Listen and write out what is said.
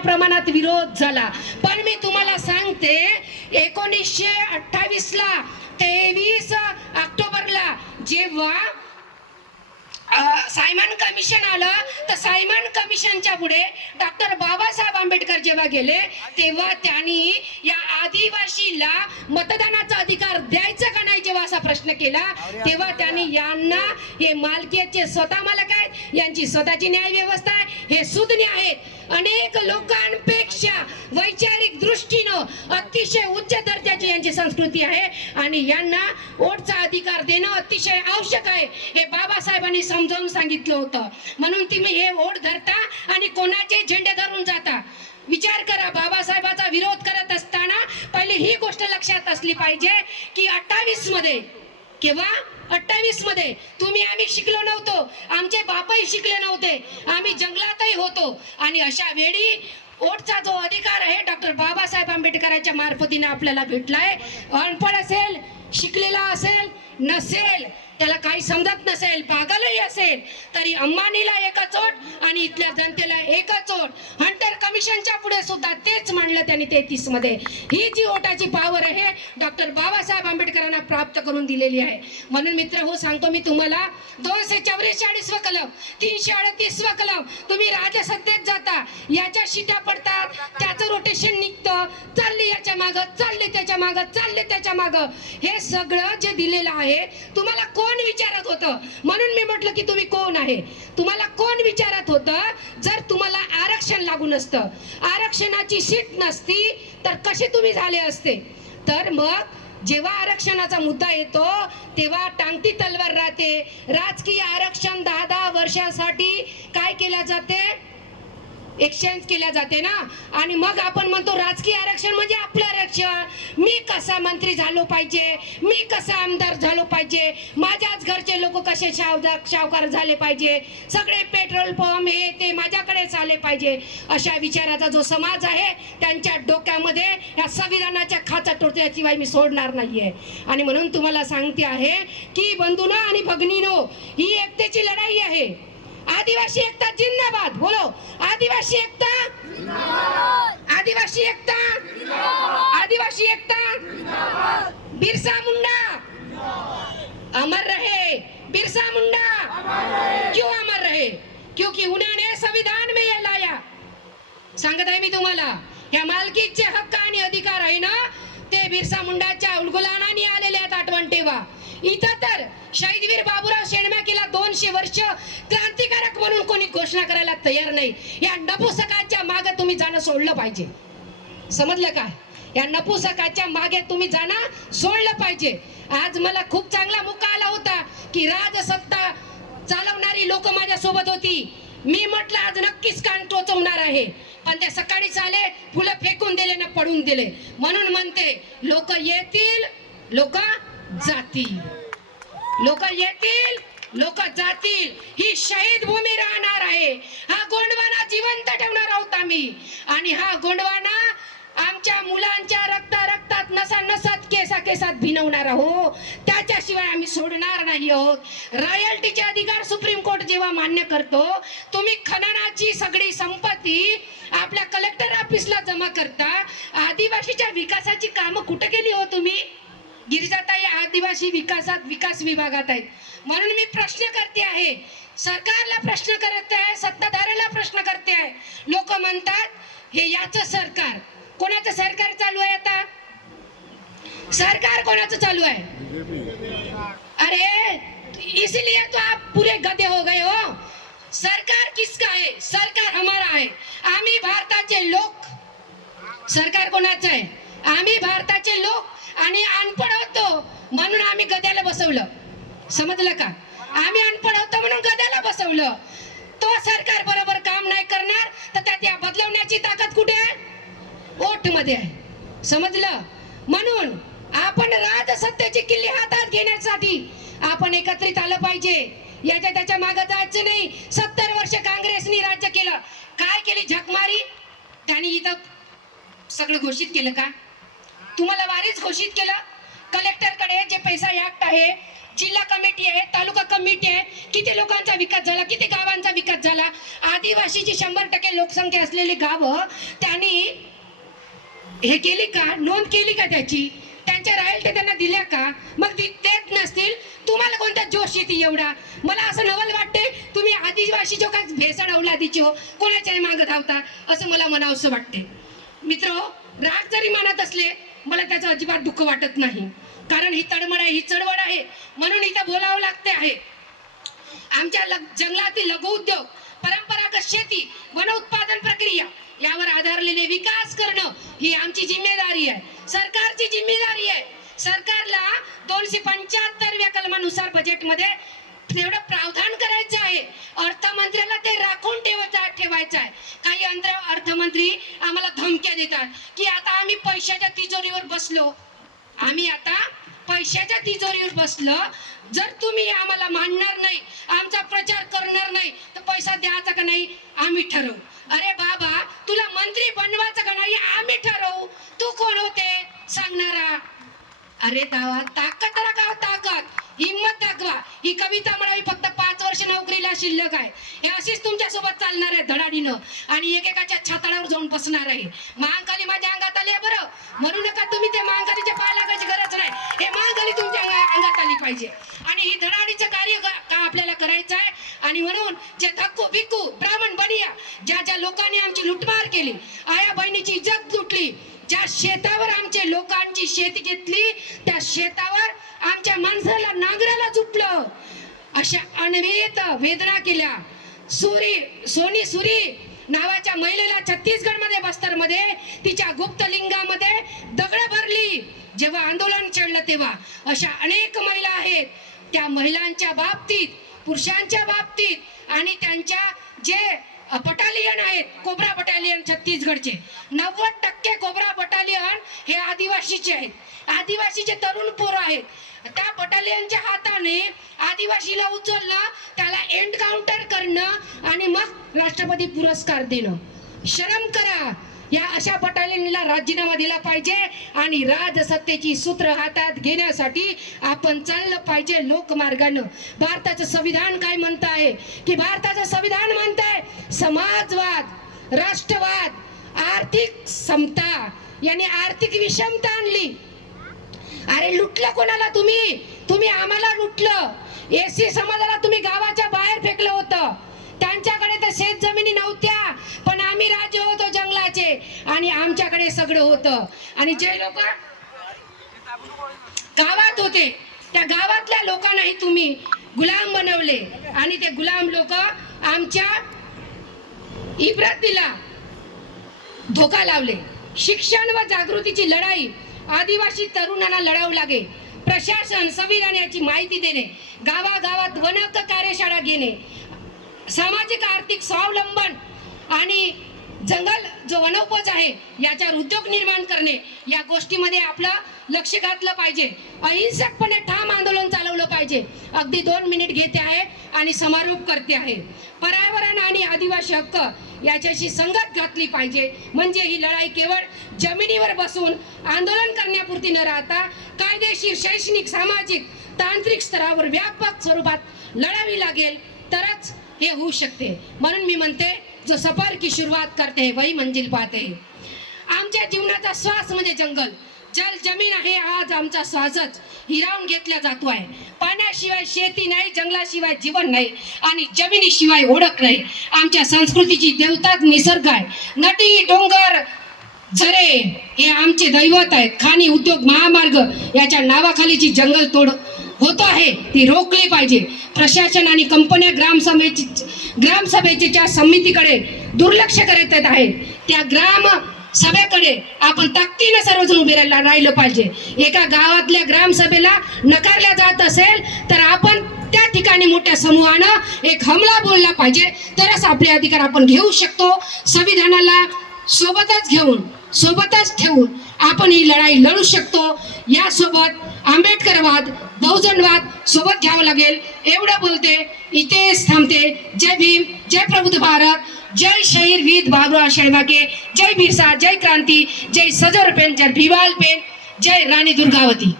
प्रमाणात विरोध झाला. पण मी तुम्हाला सांगते 1928 ला 23 ऑक्टोबरला जेव्हा सायमन कमिशन आलं तर सायमन कमिशनच्या पुढे डॉक्टर बाबासाहेब आंबेडकर जेव्हा गेले तेव्हा त्यांनी या आदिवासीला मतदानाचा अधिकार द्यायचा का नाही जेव्हा असा प्रश्न केला तेव्हा त्यांनी यांना हे मालकीचे स्वतः मालक आहेत, यांची स्वतःची न्याय व्यवस्था आहे, हे सुज्ञ आहेत, अनेक लोकांपेक्षा वैचारिक दृष्टीनं अतिशय उच्च दर्जाची यांची संस्कृती आहे आणि यांना वोटचा अधिकार देणं अतिशय आवश्यक आहे हे बाबासाहेबांनी समजावून सांगितलं होतं. म्हणून तुम्ही हे वोट धरता आणि कोणाचे झेंडे धरून जाता. विचार करा, बाबासाहेबांचा विरोध करत असताना पहिली ही गोष्ट लक्षात असली पाहिजे की 28 मध्ये किंवा 28 मध्ये आम्ही शिकलो नव्हतो, आमचे बापही शिकले नव्हते, आम्ही जंगलातही होतो आणि अशा वेळी वोटचा जो अधिकार आहे डॉक्टर बाबासाहेब आंबेडकरांच्या मार्फतीने आपल्याला भेटलाय. अनपढ असेल, शिकलेला असेल नसेल, त्याला काही समजत नसेल, पागलही असेल तरी अंबानीला एकच वोट आणि इथल्या जनतेला एकच वोट. हंटर कमिशनच्या पुढे सुद्धा तेच मांडलं त्यांनी 33 मध्ये. ही जी वोटाची पावर आहे डॉक्टर बाबासाहेब आंबेडकरांना प्राप्त करून दिलेली आहे. म्हणून मित्र हो सांगतो मी तुम्हाला 244 कलम 338 कलम तुम्ही राजसत्तेत जाता, याच्या शिट्या पडतात, त्याचं रोटेशन निघतं, चालले याच्या मागं, चालले त्याच्या मागं, चालले त्याच्या मागं, हे सगळं जे दिलेलं आहे तुम्हाला कोण विचारत होतं? म्हणून मी म्हटलं की तुम्ही कोण आहे, तुम्हाला कोण विचारत होतं? जर तुम्हाला आरक्षण लागू नसतं, आरक्षणाची सीट नसती तर कसे तुम्ही झाले असते? तर मग जेव्हा आरक्षणाचा मुद्दा येतो तेव्हा टांगती तलवार राहते. राजकीय आरक्षण 10-10 वर्षासाठी काय केल्या जाते? एक्सचेंज केल्या जाते ना. आणि मग आपण म्हणतो राजकीय आरक्षण म्हणजे आपलं आरक्षण, मी कसा मंत्री झालो पाहिजे, मी कसा आमदार झालो पाहिजे, माझ्याच घरचे लोक कसे सावकार झाले पाहिजे, सगळे पेट्रोल पंप हे ते माझ्याकडेच आले पाहिजे. अशा विचाराचा जो समाज आहे त्यांच्या डोक्यामध्ये या संविधानाच्या खाचा टोचल्याशिवाय मी सोडणार नाहीये. आणि म्हणून तुम्हाला सांगते आहे की बंधूनो आणि भगिनीनो, ही एकतेची लढाई आहे. आदिवासी एकता जिंदाबाद. बोलो, आदिवासी एकता जिंदाबाद, आदिवासी एकता जिंदाबाद, आदिवासी एकता जिंदाबाद. बिरसा मुंडा अमर रहे, बिरसा मुंडा अमर रहे. क्यों अमर रहे? क्योंकि उन्होंने संविधान में ये लाया. सांगत आहे मी तुम्हाला, या मालकीचे हक्क आणि अधिकार आहे ना ते बिरसा मुंडाच्या उलगुलानाने आलेले आहेत, आठवण ठेवा. इथं तर शहीदवीर बाबूराव शेणमॅकेला 200 वर्ष क्रांतिकारक म्हणून कोणी घोषणा करायला तयार नाही. या नपुसकाच्या मागे तुम्ही जाणं सोडलं पाहिजे. समजलं का? या नपुसकाच्या मागे तुम्ही जाणं सोडलं पाहिजे. आज मला खूप चांगला मुका आला होता की राजसत्ता चालवणारी लोक माझ्या सोबत होती. मी म्हटलं आज नक्कीच कान टोचवणार आहे, पण ते सकाळीच आले, फुलं फेकून दिले ना पडून दिले. म्हणून म्हणते लोक येतील, लोक जातील, लोक येतील, लोक जातील. ही शहीद भूमी राहणार आहे. हा गोंडवाना जिवंत ठेवणार आहोत आम्ही. आणि हा गोंडवाना आमच्या मुलांच्या रक्तात नसा नसात केसा केसात भिनवणार आहोत. त्याच्याशिवाय आम्ही सोडणार नाही आहोत. रॉयल्टीचे अधिकार सुप्रीम कोर्ट जेव्हा मान्य करतो, तुम्ही खननाची सगळी संपत्ती आपल्या कलेक्टर ऑफिसला जमा करता. आदिवासीच्या विकासाची कामं कुठे केली हो तुम्ही? गिरिजाताई आदिवासी विकास विभागात आहेत. म्हणून मी प्रश्न करते आहे, सरकारला प्रश्न करते आहे, सत्ताधाऱ्याला प्रश्न करते आहे. लोक म्हणतात हे याचं सरकार. कोणाचं सरकार चालू आहे आता? सरकार कोणाचं चालू आहे? अरे इसलिए तो आप पूरे गधे हो गए हो. सरकार किसका है? सरकार हमारा है. आम्ही भारताचे लोक. सरकार कोणाचं आहे? आम्ही भारताचे लोक. आणि अनपढ होतो म्हणून आम्ही गद्याला बसवलं. समजलं का? आम्ही अनपढ होतो म्हणून गद्याला बसवलं. तो सरकार बरोबर काम नाही करणार तर त्या बदलवण्याची ताकद कुठे आहे? वोट मध्ये आहे. समजलं? म्हणून आपण राजसत्तेची किल्ली हातात घेण्यासाठी आपण एकत्रित आलं पाहिजे. याच्या त्याच्या मागे जायचं नाही. 70 वर्ष काँग्रेसनी राज्य केलं. काय केली झकमारी? त्यांनी इथं सगळं घोषित केलं का? तुम्हाला वारीच घोषित केलं? कलेक्टरकडे जे पैसा ऍक्ट आहे, जिल्हा कमिटी आहे, तालुका कमिटी आहे, किती लोकांचा विकास झाला, किती गावांचा विकास झाला. आदिवासीची 100% लोकसंख्या असलेली गावं त्यांनी हे केली का, नोंद केली का त्याची, त्यांच्या रॉयल्टी त्यांना दिल्या का? मग देत नसतील, तुम्हाला कोणता जोश येते एवढा? मला असं नवल वाटते, तुम्ही आदिवासी जो काय भेसळ अवलादीची हो, कोणाच्याही मागं धावता असं मला म्हणावंसं वाटते. मित्र, राग जरी मानत असले, मला त्याचं अजिबात दुःख वाटत नाही, कारण ही तडमड आहे, ही चळवळ आहे, म्हणून इथं बोलावं लागते आहे. आमच्या जंगलातील लघुउद्योग, परंपरागत शेती, वन उत्पादन प्रक्रिया यावर आधारलेले विकास करणं ही आमची जिम्मेदारी आहे, सरकारची जिम्मेदारी आहे. सरकारला 275व्या कलमानुसार बजेटमध्ये तेवढं प्रावधान करायचं आहे. अर्थमंत्र्याला ते राखून ठेवायचं आहे. काही अर्थमंत्री आम्हाला धमक्या देतात की आता आम्ही पैशाच्या तिजोरीवर बसलो, जर तुम्ही आम्हाला मानणार नाही, आमचा प्रचार करणार नाही, तर पैसा द्यायचा का नाही आम्ही ठरवू. अरे बाबा, तुला मंत्री बनवायचं का नाही आम्ही ठरवू, तू कोण होते सांगणारा? अरे दावा, ताकद दाखवा, ताकद, हिम्मत दाखवा. ही कविता म्हणावी फक्त 5 वर्ष नोकरीला शिल्लक आहे, हे अशीच तुमच्या सोबत चालणार आहे धडाडीनं, आणि एकेकाच्या छाताडावर जाऊन बसणार आहे. महाकाली माझ्या अंगात आली आहे बरं, म्हणू नका तुम्ही ते महाकालीच्या पाय लागायची गरज नाही, हे महाकाली तुमच्या अंगात आली पाहिजे. आणि ही धडाडीचं कार्य का आपल्याला करायचं आहे. आणि म्हणून जे धक्कू भिक्कू ब्राह्मण बनिया, ज्या लोकांनी आमची लुटमार केली, आया बहिणीची इज्जत लुटली, ज्या शेतावर आमच्या लोकांची शेती घेतली, त्या शेतावर आमच्या माणसाला नांगराला चुटलं, अशा अनवेत वेदना केल्या. सोनी सुरी नावाच्या महिलेला छत्तीसगडमध्ये, बस्तरमध्ये तिच्या गुप्त लिंगामध्ये दगड भरली जेव्हा आंदोलन चढलं तेव्हा. अशा अनेक महिला आहेत. त्या महिलांच्या बाबतीत, पुरुषांच्या बाबतीत आणि त्यांच्या जे बटालियन आहेत, कोब्रा बटालियन छत्तीसगडचे 90% कोब्रा बटालियन हे आदिवासीचे आहेत, आदिवासीचे तरुण पोरं आहेत. त्या बटालियनच्या हाताने आदिवासीला उचलणं, त्याला एन्काउंटर करणं आणि मग राष्ट्रपती पुरस्कार देणं. शरम करा. या अशा बटालियनला राजीनामा दिला पाहिजे आणि राजसत्तेची सूत्र हातात घेण्यासाठी आपण चाललं पाहिजे लोकमार्गानं. भारताचं संविधान काय म्हणत आहे की भारताचं संविधान म्हणतंय समाजवाद, राष्ट्रवाद, आर्थिक समता, यानी आर्थिक विषमता आणली. अरे लुटलं कोणाला तुम्ही आम्हाला लुटलं. एससी समाजाला तुम्ही गावाच्या बाहेर फेकलं होतं, त्यांच्याकडे तर शेत जमिनी नव्हत्या, पण आम्ही राजे होतो जंगलाचे आणि आमच्याकडे सगळं होतं. आणि जे लोक गावात होते त्या गावातल्या लोकांनाही तुम्ही गुलाम बनवले आणि ते गुलाम लोक आमच्या इब्रतीला धोका लावले. शिक्षण व जागृतीची लढाई आदिवासी तरुणांना लढावं लागेल. प्रशासन, संविधान याची माहिती देणे, गावागावात वनहक्क कार्यशाळा घेणे, सामाजिक आर्थिक स्वावलंबन आणि जंगल जो वनोपज आहे याच्यावर उद्योग निर्माण करणे, या गोष्टीमध्ये आपलं लक्ष घातलं पाहिजे. अहिंसकपणे ठाम आंदोलन चालवलं पाहिजे. अगदी 2 मिनिट घेते आहे आणि समारोप करते आहे. पर्यावरण आणि आदिवासी हक्क याच्याशी संगत घातली पाहिजे. म्हणजे ही लढाई केवळ जमिनीवर बसून आंदोलन करण्यापुरती न राहता कायदेशीर, शैक्षणिक, सामाजिक, तांत्रिक स्तरावर व्यापक स्वरूपात लढावी लागेल, तरच हे होऊ शकते. म्हणून मी म्हणते, जो सफर की सुरुवात करते है वही मंजिल पाते है. आमच्या जीवनाचा श्वास म्हणजे जंगल, जल, जमीन आहे. आज आमचा श्वासच हिरावून घेतला जातो आहे. पाण्याशिवाय शेती नाही, जंगलाशिवाय जीवन नाही आणि जमिनीशिवाय ओळख नाही. आमच्या संस्कृतीची देवताच निसर्ग आहे. नदी, डोंगर, झरे हे आमचे दैवत आहेत. खाणी, उद्योग, महामार्ग याच्या नावाखालीची जंगल तोड होत आहे, ती रोखली पाहिजे. प्रशासन आणि कंपन्या ग्रामसभेच्या समितीकडे दुर्लक्ष करत आहेत. त्या ग्राम सभेकडे आपण ताकदीने सर्वजण उभे राहिलं पाहिजे. एका गावातल्या ग्रामसभेला नकारल्या जात असेल तर आपण त्या ठिकाणी मोठ्या समूहानं एक हमला बोलला पाहिजे, तरच आपले अधिकार आपण घेऊ शकतो. संविधानाला सोबतच घेऊन, सोबतच ठेवून आपण ही लढाई लढू शकतो. यासोबत आंबेडकरवाद, बहुजनवाद सोबत घ्यावं लागेल. एवढं बोलते, इथेच थांबते. जय भीम, जय प्रबुद्ध भारत, जय शहीद वीर बाबूराव शेळमाके, जय बिरसा, जय क्रांती, जय सजोर पेन, जय भिवाल पेन, जय राणी दुर्गावती.